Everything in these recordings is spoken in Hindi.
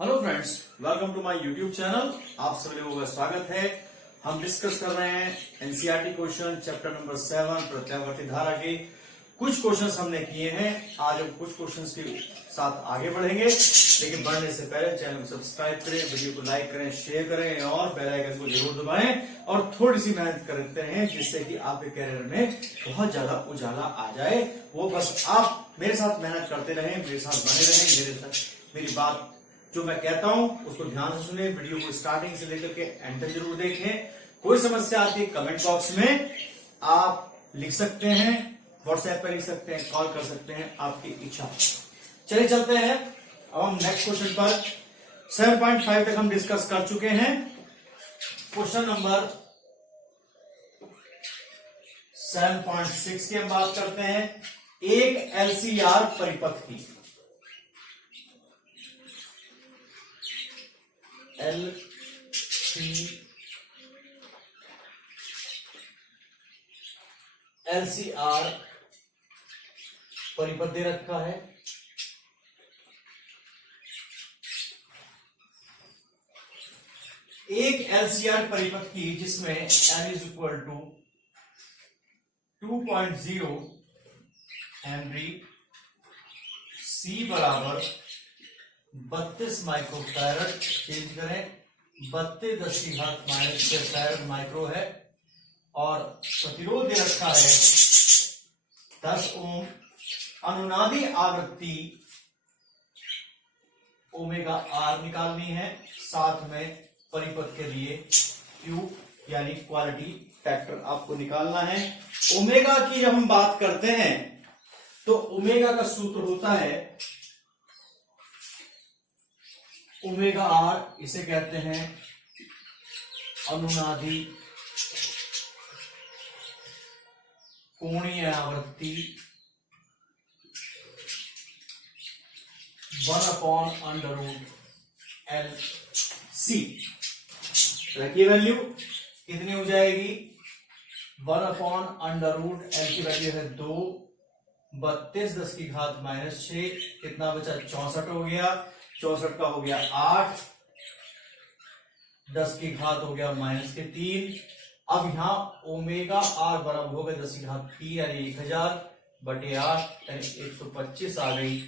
Hello friends, welcome to my YouTube channel. आप सभी लोगों का स्वागत है। हम डिस्कस कर रहे हैं एनसीईआरटी क्वेश्चन चैप्टर नंबर 7 प्रत्यावर्ती धारा के कुछ क्वेश्चंस हमने किए हैं। आज हम कुछ क्वेश्चंस के साथ आगे बढ़ेंगे, लेकिन बढ़ने से पहले चैनल को सब्सक्राइब करें, वीडियो को लाइक करें, शेयर करें और बेल आइकन को जरूर दबाएं और थोड़ी सी मेहनत करते हैं जिससे कि आपके करियर में बहुत ज्यादा उजाला आ जाए। वो बस आप मेरे साथ मेहनत करते रहें, मेरे साथ बने रहें, मेरे साथ मेरी बात जो मैं कहता हूं उसको ध्यान से सुने, वीडियो को स्टार्टिंग से लेकर के एंड तक जरूर देखें। कोई समस्या आती है कमेंट बॉक्स में आप लिख सकते हैं, व्हाट्सएप पर लिख सकते हैं, कॉल कर सकते हैं, आपकी इच्छा। चलिए चलते हैं अब हम नेक्स्ट क्वेश्चन पर। 7.5 तक हम डिस्कस कर चुके हैं। क्वेश्चन नंबर 7.6 की हम बात करते हैं। एक एलसीआर परिपथ की एलसीआर परिपथ दे रखा है। एक एलसीआर परिपथ की जिसमें n is equal to 2.0 henry, C बराबर 32 माइक्रोफैरड, चेंज करें 32 × 10⁻⁶ फैरड माइक्रो है, और प्रतिरोध दे रखा है 10 ओम। अनुनादी आवृत्ति ओमेगा आर निकालनी है, साथ में परिपथ के लिए Q यानी क्वालिटी फैक्टर आपको निकालना है। ओमेगा की जब हम बात करते हैं तो ओमेगा का सूत्र होता है ओमेगा आर, इसे कहते हैं अनुनादी कोणीय आवृत्ति 1/√LC। रखिए वैल्यू कितनी हो जाएगी, 1/√L की वैल्यू है 2, 32 10⁻⁶, कितना बचा 64 हो गया, 64 का हो गया 8, 10 की घात हो गया -3। अब यहां ओमेगा आर बराबर हो गया 10 की घात 3 यानी 1000/8 यानी 125 आ गई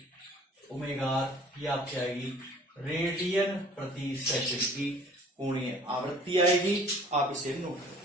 ओमेगा आर। ये आपकी आएगी रेडियन प्रति सेकंड की कोणीय आवृत्ति आएगी। आप इसे नोट करें।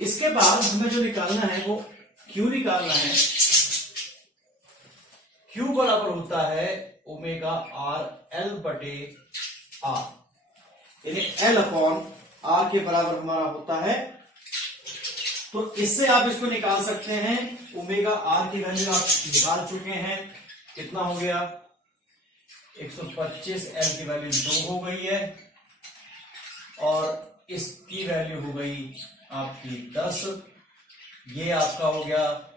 इसके बाद हमें जो निकालना है वो Q निकालना है। Q बराबर होता है ओमेगा आर L/R, यानी L/R के बराबर हमारा होता है। तो इससे आप इसको निकाल सकते हैं। ओमेगा आर की वैल्यू आप निकाल चुके हैं, कितना हो गया 125, L की वैल्यू 2 हो गई है, और इसकी वैल्यू हो गई आपकी 10। ये आपका हो गया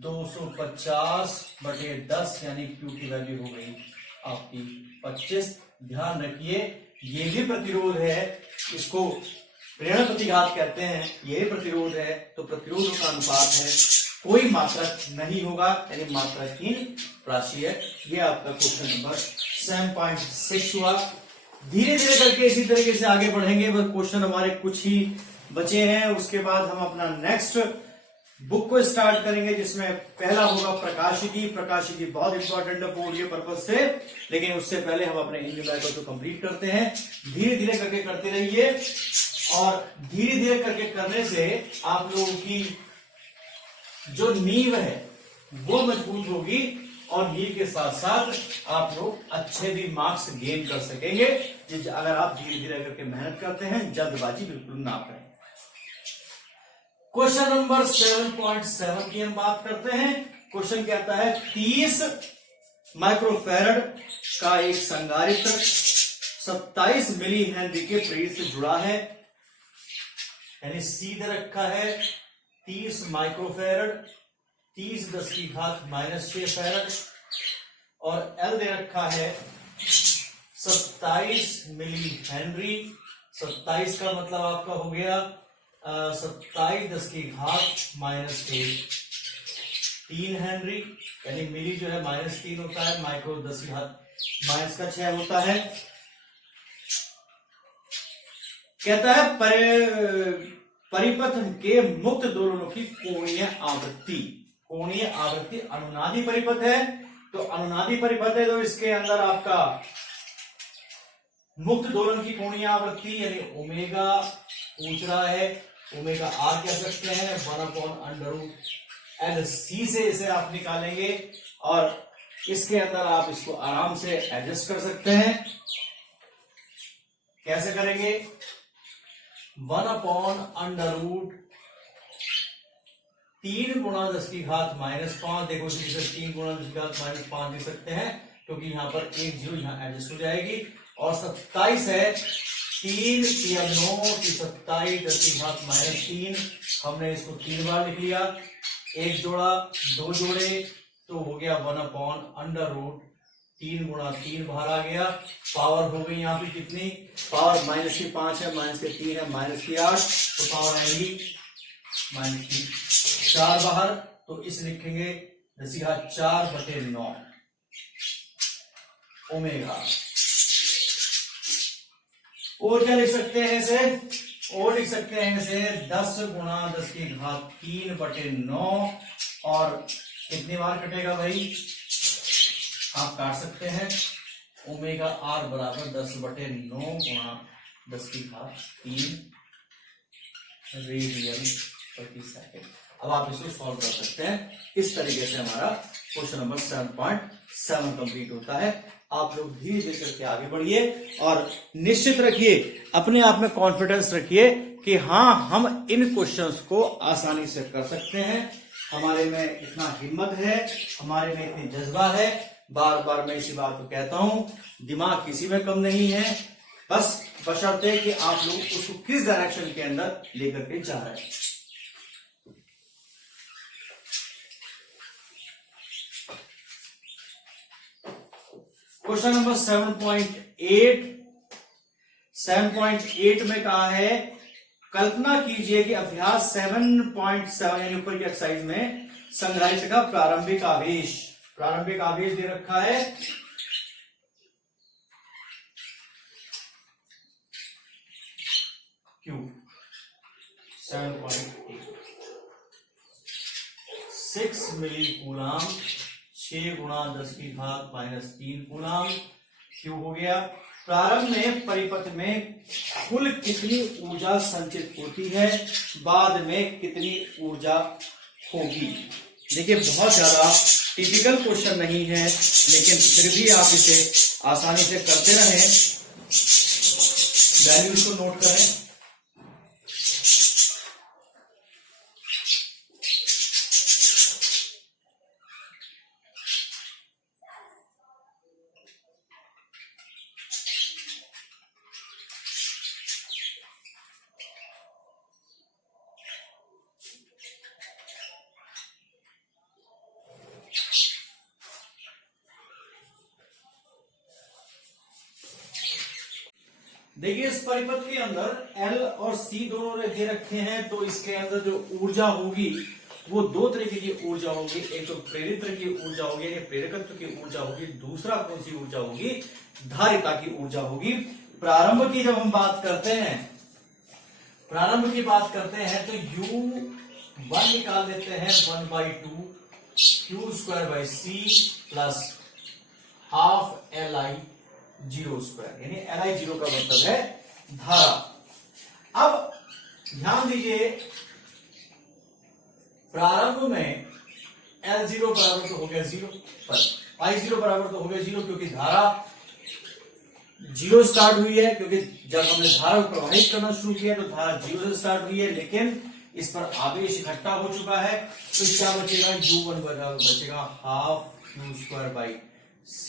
250/10 यानी Q की वैल्यू हो गई आपकी 25। ध्यान रखिए ये भी प्रतिरोध है, इसको प्रेरण प्रतिघात कहते हैं, ये भी प्रतिरोध है, तो प्रतिरोध का अनुपात है, कोई मात्रक नहीं होगा, यानी मात्रकहीन राशि है। ये आपका क्वेश्चन नंबर 7.6 हुआ। धीरे धीरे करके इसी तरीके से आगे बढ़ेंगे। बस क्वेश्चन हमारे कुछ ही बचे हैं, उसके बाद हम अपना नेक्स्ट बुक को स्टार्ट करेंगे, जिसमें पहला होगा प्रकाशिकी। प्रकाशिकी बहुत इंपॉर्टेंट है बोर्ड के पर्पज से, लेकिन उससे पहले हम अपने इन न्यूमेरिकल को कंप्लीट करते हैं। धीरे धीरे करके करते रहिए, और धीरे धीरे करके करने से आप लोगों की जो नींव है वो मजबूत होगी, और नींव के साथ साथ आप लोग अच्छे भी मार्क्स गेन कर सकेंगे अगर आप धीरे धीरे करके मेहनत करते हैं। जल्दबाजी बिल्कुल ना करें। क्वेश्चन नंबर 7.7 की हम बात करते हैं। क्वेश्चन कहता है 30 माइक्रोफैरड का एक संधारित्र 27 मिली हेनरी के प्रेरित से जुड़ा है, यानी सी दे रखा है 30 माइक्रोफेरड, 30 10 की घात -6 फैरड, और एल दे रखा है 27 मिली हेनरी। 27 का मतलब आपका हो गया 27 10 की घात -1 3 हेनरी, यानी मिली जो है -3 होता है, माइक्रो 10 की घात -6 होता है। कहता है परिपथ के मुक्त दोलनों की कोणीय आवृत्ति। कोणीय आवृत्ति अनुनादी परिपथ है, तो अनुनादी परिपथ है तो इसके अंदर आपका मुक्त दोलन की कोणीय आवृत्ति यानी ओमेगा पूछ रहा है, ओमेगा आर कह सकते हैं, 1/√LC से इसे आप निकालेंगे और इसके अंदर आप इसको आराम से एडजस्ट कर सकते हैं। कैसे करेंगे? 1/√3 गुणा 10 की घात -5, देखो इसे 3 गुणा 10 की घात -5 दे सकते हैं क्योंकि यहां पर 1 0 यहां एडजस्ट हो जाएगी, और 27 है 3 3 9 27 10 की घात -3, हमने इसको 3 बार लिख लिया, 1 जोड़ा 2 जोड़े तो हो गया 1/√3 गुणा 3 बाहर आ गया। पावर हो गई यहाँ पे कितनी? पावर -5 है, -3 है, -8, तो पावर आएगी -4 बाहर, तो इस लिखेंगे 10⁴/9 ओमेगा। और क्या लिख सकते हैं इसे? और लिख सकते हैं इसे 10 गुणा 10 की घात 3/9, और कितनी बार कटेगा भाई? आप काट सकते हैं। ओमेगा आर बराबर 10/9 गुणा 10 की घात 3 रेडियन प्रति सेकेंड। अब आप इसको सॉल्व कर सकते हैं। इस तरीके से हमारा क्वेश्चन नंबर 7.7 कंप्लीट होता है। आप लोग धीरे धीरे करके आगे बढ़िए और निश्चित रखिए, अपने आप में कॉन्फिडेंस रखिए कि हाँ, हम इन क्वेश्चंस को आसानी से कर सकते हैं। हमारे में इतना हिम्मत है, हमारे में इतनी जज्बा है। बार बार मैं इसी बात को कहता हूं, दिमाग किसी में कम नहीं है, बस बशर्ते कि आप लोग उसको किस डायरेक्शन के अंदर लेकर के जा रहे हैं। क्वेश्चन नंबर 7.8 में कहा है, कल्पना कीजिए कि अभ्यास 7.7 यानी ऊपर की एक्सरसाइज में संधारित्र का प्रारंभिक आवेश दे रखा है Q 7.8 6 मिली कूलाम, 6 गुणा 10 की घात -3 कूलाम Q हो गया। प्रारंभ में परिपथ में कुल कितनी ऊर्जा संचित होती है, बाद में कितनी ऊर्जा होगी? देखिए, बहुत ज्यादा टिपिकल क्वेश्चन नहीं है, लेकिन फिर भी आप इसे आसानी से करते रहें। वैल्यूज को नोट करें। देखिए, इस परिपथ के अंदर L और C दोनों दे रखे हैं, तो इसके अंदर जो ऊर्जा होगी वो दो तरीके की ऊर्जा होगी। एक तो प्रेरित्र की ऊर्जा होगी, यानी प्रेरकत्व की ऊर्जा होगी। दूसरा कौन सी ऊर्जा होगी? धारिता की ऊर्जा होगी। प्रारंभ की जब हम बात करते हैं, तो U1 निकाल देते हैं 1/2 Q²/C प्लस ½ Li0², यानी Li0 का मतलब है धारा। अब ध्यान दीजिए, प्रारंभ में L0 बराबर तो हो गया 0, पर I0 बराबर तो हो गया 0, क्योंकि धारा 0 स्टार्ट हुई है, क्योंकि जब हमने धारा को प्रवाहित करना शुरू किया तो धारा 0 से स्टार्ट हुई है, लेकिन इस पर आवेश इकट्ठा हो चुका है, तो क्या बचेगा? U1 बचेगा ½ Q²/C।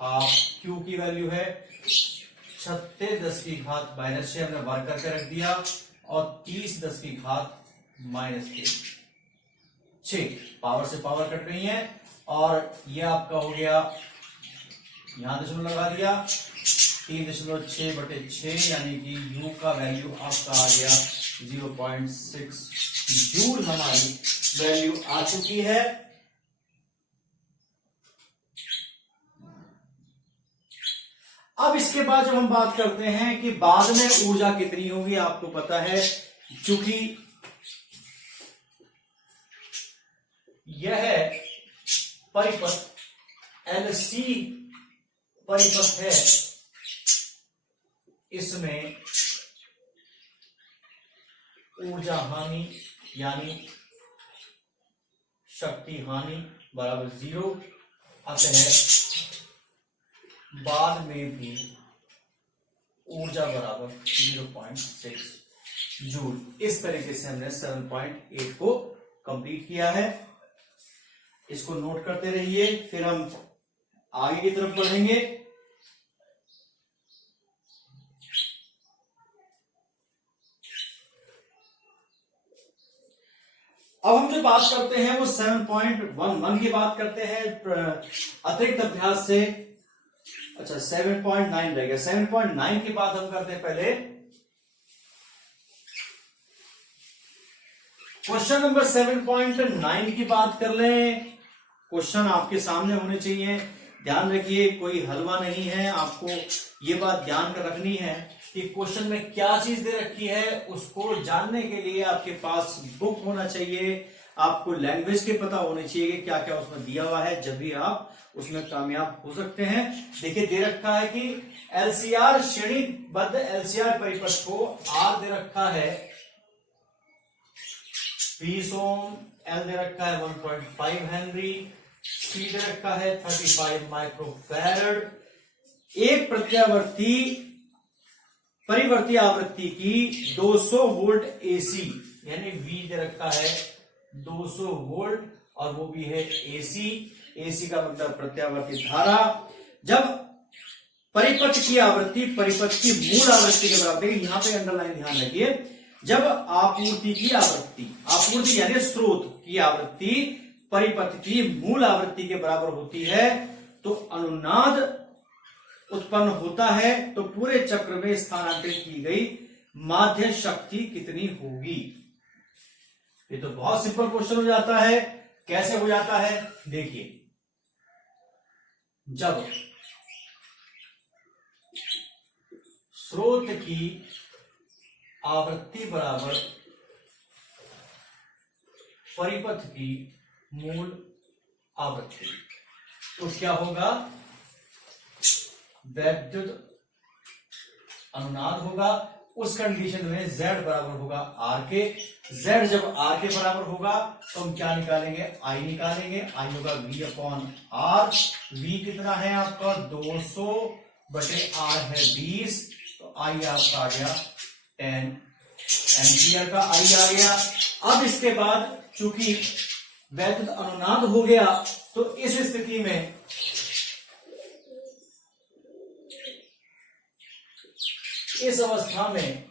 ½ Q की वैल्यू है 36 10 की घात -6, हमने वर्ग करके रख दिया, और 30 10 की घात -3, 6 पावर से पावर कट रही है और ये आपका हो गया, यहां दशमलव लगा दिया, 3.6/6 यानी कि u का वैल्यू आपका आ गया 0.6 जूल हमारी वैल्यू आ चुकी है। अब इसके बाद जब हम बात करते हैं कि बाद में ऊर्जा कितनी होगी, आपको पता है चूंकि यह परिपथ LC परिपथ है, इसमें ऊर्जा हानि यानी शक्ति हानि बराबर 0, अतः बाद में भी ऊर्जा बराबर 0.6 जूल। इस तरीके से हमने 7.8 को कंप्लीट किया है। इसको नोट करते रहिए, फिर हम आगे की तरफ बढ़ेंगे। अब हम जो बात करते हैं वो 7.11 की बात करते हैं अतिरिक्त अभ्यास से। अच्छा 7.9 रहेगा। 7.9 की बात हम करते हैं पहले। क्वेश्चन नंबर 7.9 की बात कर लें। क्वेश्चन आपके सामने होने चाहिए, ध्यान रखिए कोई हलवा नहीं है। आपको ये बात ध्यान कर रखनी है कि क्वेश्चन में क्या चीज दे रखी है उसको जानने के लिए आपके पास बुक होना चाहिए, आपको लैंग्वेज के पता होने चाहिए कि क्या क्या उसमें दिया हुआ है, जब भी आप उसमें कामयाब हो सकते हैं। देखिए दे रखा है कि एलसीआर श्रेणीबद्ध एलसीआर परिपथ को आर दे रखा है 20 ओम, एल दे रखा है 1.5 हेनरी, सी दे रखा है 35 माइक्रोफैरड। एक प्रत्यावर्ती परिवर्ती आवृत्ति की 200 वोल्ट एसी यानी वी दे रखा है 200 वोल्ट और वो भी है एसी। एसी का मतलब प्रत्यावर्ती धारा। जब परिपथ की आवृत्ति परिपथ की मूल आवृत्ति के बराबर, यहां पे अंडरलाइन ध्यान रखिए, जब आपूर्ति की आवृत्ति, आपूर्ति यानी स्रोत की आवृत्ति परिपथ की मूल आवृत्ति के बराबर होती है तो अनुनाद उत्पन्न होता है, तो पूरे चक्र में स्थानांतरित की गई माध्य शक्ति कितनी होगी। ये तो बहुत सिंपल क्वेश्चन हो जाता है। कैसे हो जाता है देखिए, जब स्रोत की आवृत्ति बराबर परिपथ की मूल आवृत्ति, तो क्या होगा, वैद्युत अनुनाद होगा। उस कंडीशन में Z बराबर होगा R के। Z जब R के बराबर होगा तो हम क्या निकालेंगे, I निकालेंगे। I होगा V/R। V कितना है आपका 200 बटे R है 20, तो I आपका आ गया 10 एम्पियर का I आ गया। अब इसके बाद चूंकि वैद्युत अनुनाद हो गया तो इस स्थिति में इस अवस्था में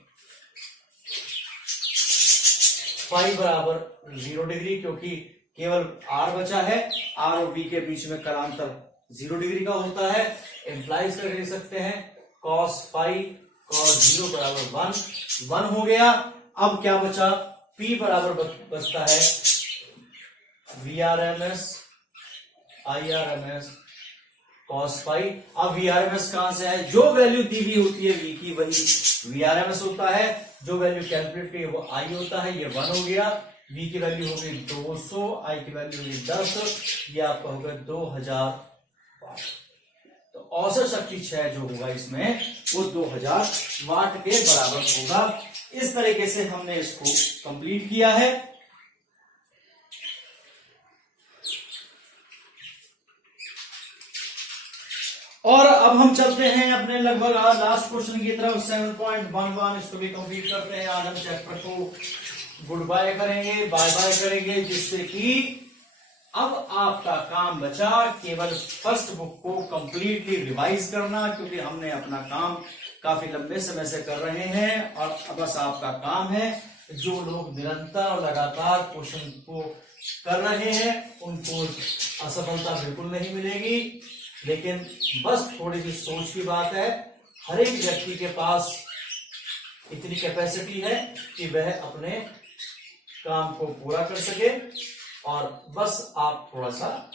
फाई बराबर 0 डिग्री, क्योंकि केवल R बचा है। R और V के बीच में कालांतर 0 डिग्री का होता है। एम्प्लाइज कर ले सकते हैं cos फाई cos 0 बराबर 1 हो गया। अब क्या बचा, P बराबर बचता है VRMS IRMS cos फाई। अब VRMS कहां से है, जो वैल्यू दी हुई होती है V की वही VRMS होता है, जो वैल्यू कैलकुलेट की वो I होता है। ये 1 हो गया। V की वैल्यू होगी 200, I की वैल्यू होगी 10, ये आपका होगा 2000 वाट। तो औसत शक्ति क्षय जो होगा इसमें वो 2000 वाट के बराबर होगा। इस तरीके से हमने इसको कंप्लीट किया है। और अब हम चलते हैं अपने लगभग लास्ट क्वेश्चन की तरफ 7.11। इसको भी कंप्लीट करते हैं। आज हम चैप्टर को गुड बाय करेंगे, बाय बाय करेंगे, जिससे कि अब आपका काम बचा केवल फर्स्ट बुक को कंप्लीटली रिवाइज करना, क्योंकि हमने अपना काम काफी लंबे समय से कर रहे हैं और अब बस आपका काम है जो लोग निरंतर और लगातार क्वेश्चन को कर रहे हैं उनको असफलता बिल्कुल नहीं मिलेगी, लेकिन बस थोड़ी सी सोच की बात है। हर एक व्यक्ति के पास इतनी कैपेसिटी है कि वह अपने काम को पूरा कर सके, और बस आप थोड़ा सा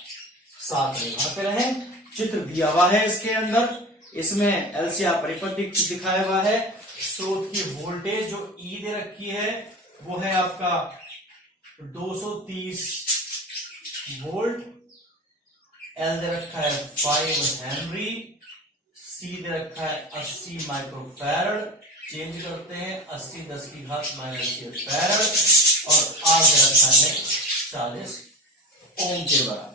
साथ निभाते रहें। चित्र दिया हुआ है इसके अंदर, इसमें एलसीआर परिपथ दिखाया हुआ है। स्रोत की वोल्टेज जो ई दे रखी है वो है आपका 230 वोल्ट, एल दे रखा है 5 हेनरी, सी दे रखा है 80 माइक्रोफैरड, चेंज करते हैं 80 10 की घात -6 फैरड, और आर दे रखा है 40 ओम के बराबर।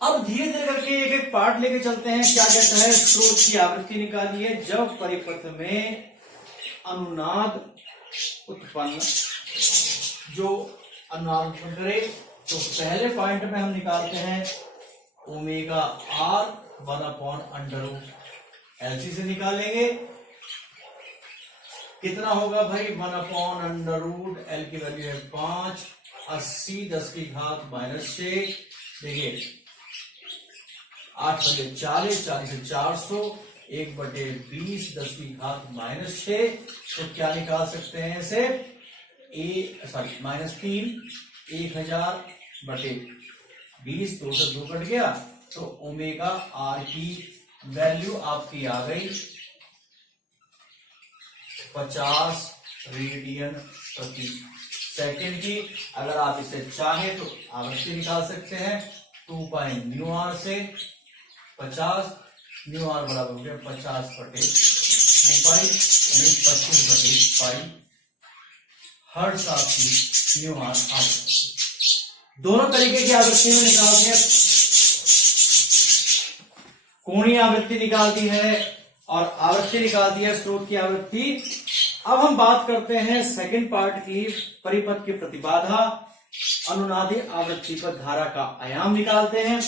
अब धीरे धीरे करके एक एक पार्ट लेके चलते हैं। क्या कहता है, स्रोत की आवृत्ति निकालिए जब परिपथ में अनुनाद उत्पन्न, जो अनुनाद उत्पन्न करे। तो पहले पॉइंट में हम निकालते हैं ओमेगा आर 1/√LC से निकालेंगे। कितना होगा भाई, 1/√L की वैल्यू है 5, 80 10 की घात -6, देखिए 8 बटे 40, 40 से 400, 1/20 10 की घात -6। तो क्या निकाल सकते हैं इसे, -3, 1000/20, 2 से 2 कट गया, तो ओमेगा आर की वैल्यू आपकी आ गई 50 रेडियन प्रति सेकेंड की। अगर आप इसे चाहें तो आवृत्ति निकाल सकते हैं 2π/r से 50, µr बराबर हो गया 50/2π, यानी 25/π हर्ट्ज आपकी µr आ जाएगी। दोनों तरीके की आवृत्ति में निकालते हैं, कोणीय आवृत्ति निकालती है और आवृत्ति निकालती है स्रोत की आवृत्ति। अब हम बात करते हैं सेकंड पार्ट की, परिपथ की प्रतिबाधा। अनुनादी आवृत्ति पर धारा का आयाम निकालते हैं।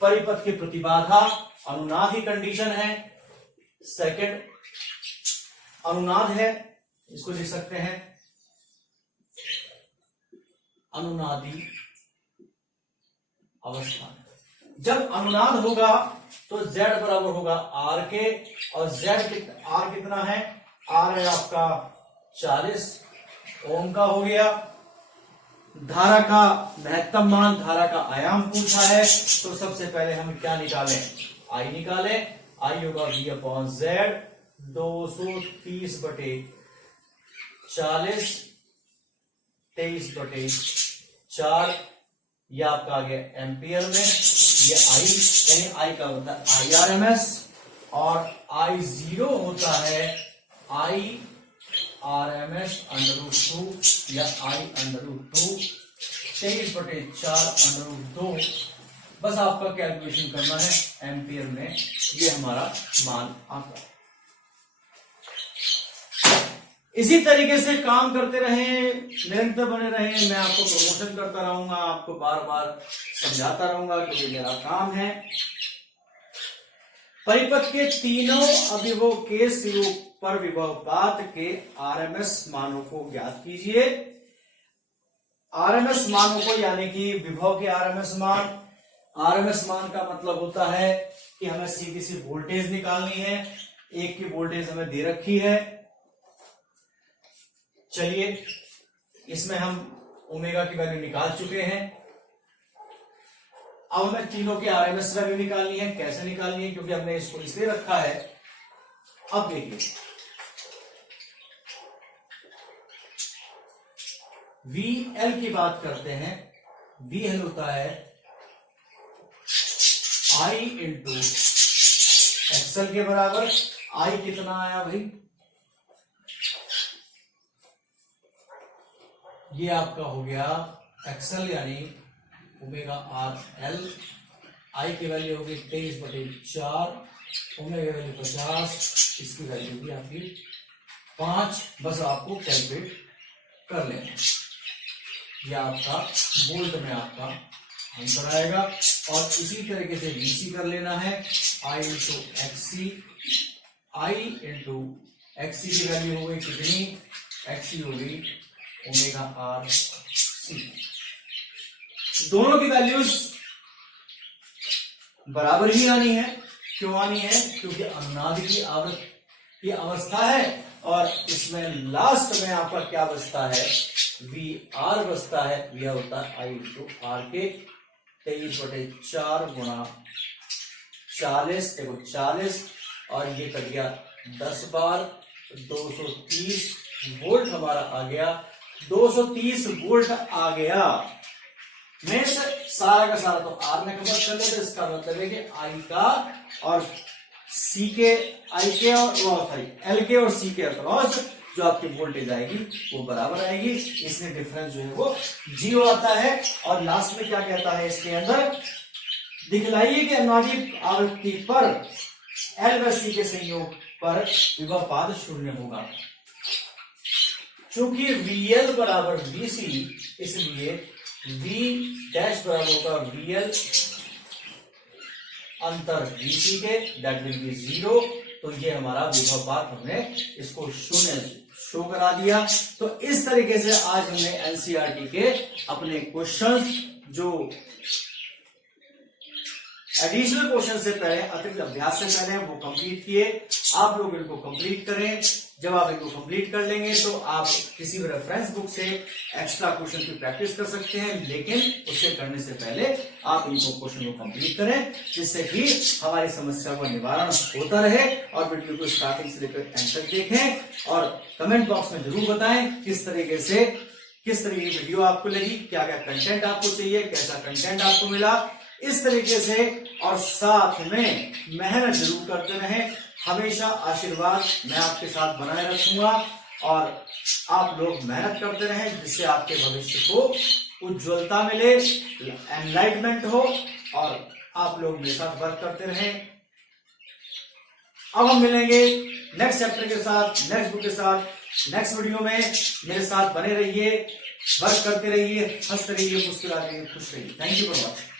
परिपथ की प्रतिबाधा अनुनादी कंडीशन है, सेकंड अनुनाद है, इसको लिख सकते हैं अनुनादी अवस्था। जब अनुनाद होगा तो Z बराबर होगा R के, और R कितना है, R है आपका 40 ओम का हो गया। धारा का महत्तम मान, धारा का आयाम पूछा है, तो सबसे पहले हम क्या निकालें, I निकालें। I होगा V/Z 230/40, 23/4, ये आपका आ गया एम्पियर में। ये I यानी I का होता है IRMS, और I0 होता है IRMS √2 या I√2, 23/4 √2। बस आपका कैलकुलेशन करना है एम्पियर में, ये हमारा मान आता है। इसी तरीके से काम करते रहें, निरंतर बने रहें। मैं आपको प्रमोशन करता रहूंगा, आपको बार बार समझाता रहूंगा, क्योंकि मेरा काम है। परिपथ के तीनों अवयवों के सिरों पर विभवपात के आरएमएस मानों को ज्ञात कीजिए। आरएमएस मानों को, यानी कि विभव के आरएमएस मान। आरएमएस मान का मतलब होता है कि हमें सीधी सी वोल्टेज निकालनी है। एक की वोल्टेज हमें दे रखी है। चलिए, इसमें हम ओमेगा की वैल्यू निकाल चुके हैं। अब हमें तीनों की आरएमएस वैल्यू निकालनी है। कैसे निकालनी है, क्योंकि हमने इसको इसलिए रखा है। अब देखिए, VL की बात करते हैं। VL होता है I इंटू XL के बराबर। I कितना आया भाई, ये आपका हो गया XL यानी ओमेगा आर एल। आई की वैल्यू होगी 23/4, ओमेगा की वैल्यू 50, इसकी वैल्यू होगी आपकी 5। बस आपको कैलकुलेट कर लेना, ये आपका वोल्ट में आपका आंसर आएगा। और इसी तरीके से VC कर लेना है, I into XC। I into XC की वैल्यू हो गई कितनी, XC होगी ओमेगा आर सी। दोनों की वैल्यूज बराबर ही आनी है। क्यों आनी है? क्योंकि अनुनाद की आवृत्ति अवस्था है और इसमें लास्ट में आपका क्या बचता है? वी आर बचता है। यह होता है आई इंटू आर के 23/4 गुणा 40, देखो 40 और ये कट गया 10 बार, 230 वोल्ट हमारा आ गया। 230 वोल्ट आ गया। मैं सारा का सारा तो आर में कन्वर्ट कर लेते, इसका मतलब है कि आई का और सी के, आई के और सॉरी एल के और सी के अक्रॉस जो आपकी वोल्टेज आएगी वो बराबर आएगी। इसमें डिफरेंस जो है वो 0 आता है। और लास्ट में क्या कहता है इसके अंदर? दिखलाइए कि अनुनादी आवृत्ति पर एल व सी के संयोग पर विभवपात शून्य होगा। चूंकि VL बराबर VC, इसलिए V डैश बराबर होगा VL अंतर VC के, दैट विल बी 0। तो ये हमारा विभवपात हमने इसको शून्य शो करा दिया। तो इस तरीके से आज हमने एनसीईआरटी के अपने क्वेश्चंस जो एडिशनल क्वेश्चन से पहले, अतिरिक्त अभ्यास से पहले वो कंप्लीट किए। आप लोग इनको कंप्लीट करें। जब आप इनको कंप्लीट कर लेंगे तो आप किसी भी रेफरेंस बुक से एक्स्ट्रा क्वेश्चन की प्रैक्टिस कर सकते हैं, लेकिन उससे करने से पहले आप इनको क्वेश्चन को कंप्लीट करें, जिससे कि हमारी समस्या का निवारण होता रहे। और वीडियो को स्टार्टिंग से लेकर एंड तक देखें और कमेंट बॉक्स में जरूर बताएं किस तरीके की वीडियो आपको लगी, क्या क्या कंटेंट आपको चाहिए, कैसा कंटेंट आपको मिला। इस तरीके से और साथ में मेहनत जरूर करते रहें। हमेशा आशीर्वाद मैं आपके साथ बनाए रखूंगा और आप लोग मेहनत करते रहें, जिससे आपके भविष्य को उज्ज्वलता मिले, एनलाइटमेंट हो और आप लोग मेरे साथ वर्क करते रहें। अब हम मिलेंगे नेक्स्ट चैप्टर के साथ, नेक्स्ट बुक के साथ, नेक्स्ट वीडियो में। मेरे साथ बने रहिए, वर्क करते रहिए, हंसते रहिए, मुस्कुराते रहिए, खुश रहिए। Thank you for watching.